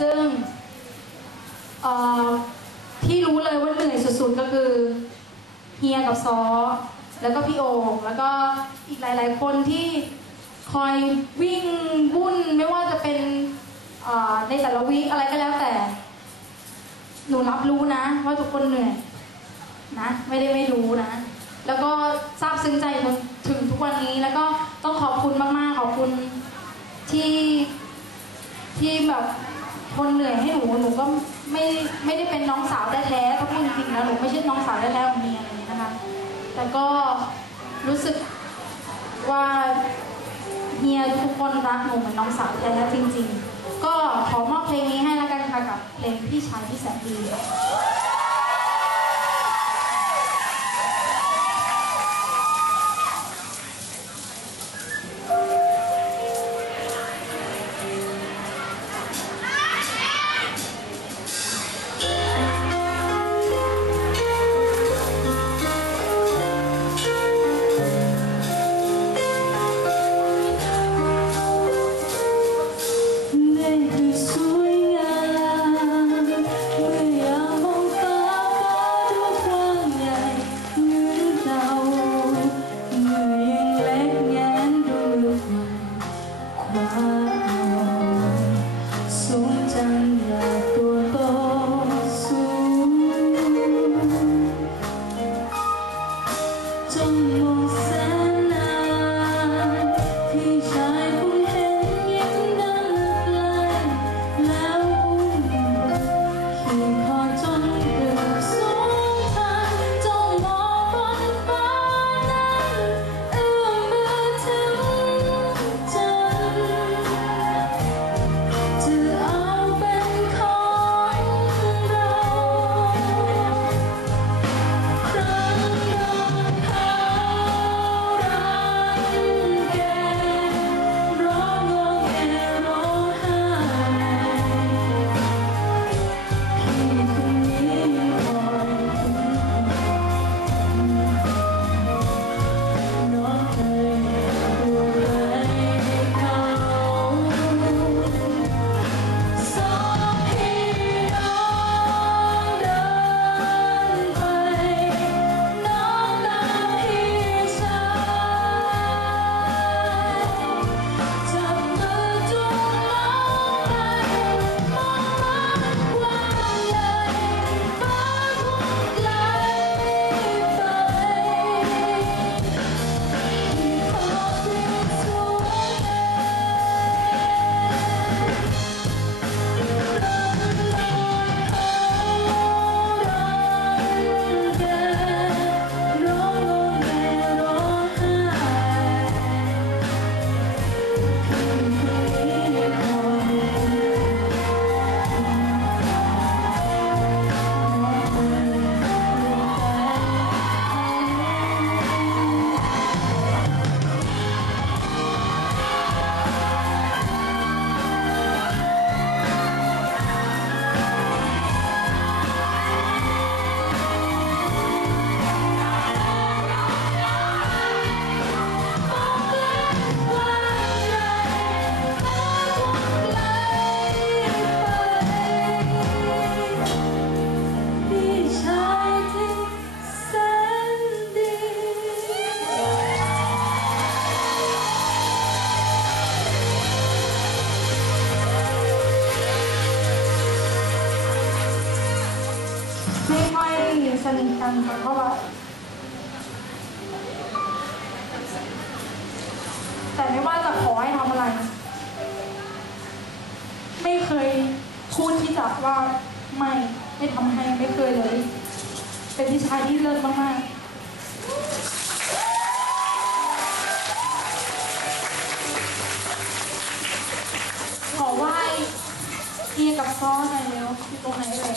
ซึ่งที่รู้เลยว่าเหนื่อยสุดๆก็คือเฮียกับซอ แล้วก็พี่โอแล้วก็อีกหลายๆคนที่คอยวิ่งวุ่นไม่ว่าจะเป็นในแต่ละวีอะไรก็แล้วแต่ หนูรับรู้นะ ว่าทุกคนเหนื่อยนะ ไม่ได้ไม่รู้นะ แล้วก็ซาบซึ้งใจจนถึงทุกวันนี้แล้วก็ต้องขอบคุณมากๆขอบคุณที่ที่แบบ คนเหนื่อยให้หนูหนูก็ไม่ไม่ได้เป็นน้องสาวแท้ๆถ้าพูดจริงๆนะหนูไม่ใช่น้องสาวแท้ๆของเมียอะไรอย่างนี้นะคะ แต่ก็รู้สึกว่าเฮียทุกคนรักหนูเหมือนน้องสาวแท้ๆจริง ๆ ก็ขอมอบเพลงนี้ให้ละกันค่ะกับเพลงพี่ชายที่แสนดี จ สนิทกันสักเท่าไหร่แต่ไม่ว่าจะขอให้ทำอะไร ไม่เคยพูดที่จะว่าไม่ไม่ทำให้ไม่เคยเลย เป็นพี่ชายที่เลิศมากๆขอไหว้เอียกับซ้อหน่อยเร็วที่ตรงไหนเลย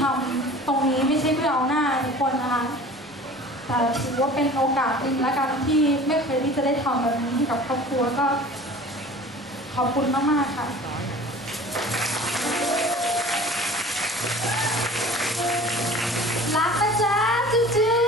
ทำตรงนี้ไม่ใช่เพื่อเอาหน้าทุกคนนะคะแต่ถือว่าเป็นโอกาสหนึ่งและกันที่ไม่เคยที่จะได้ทำแบบนี้กับครอบครัวก็ขอบคุณมากๆค่ะรักนะจ๊ะ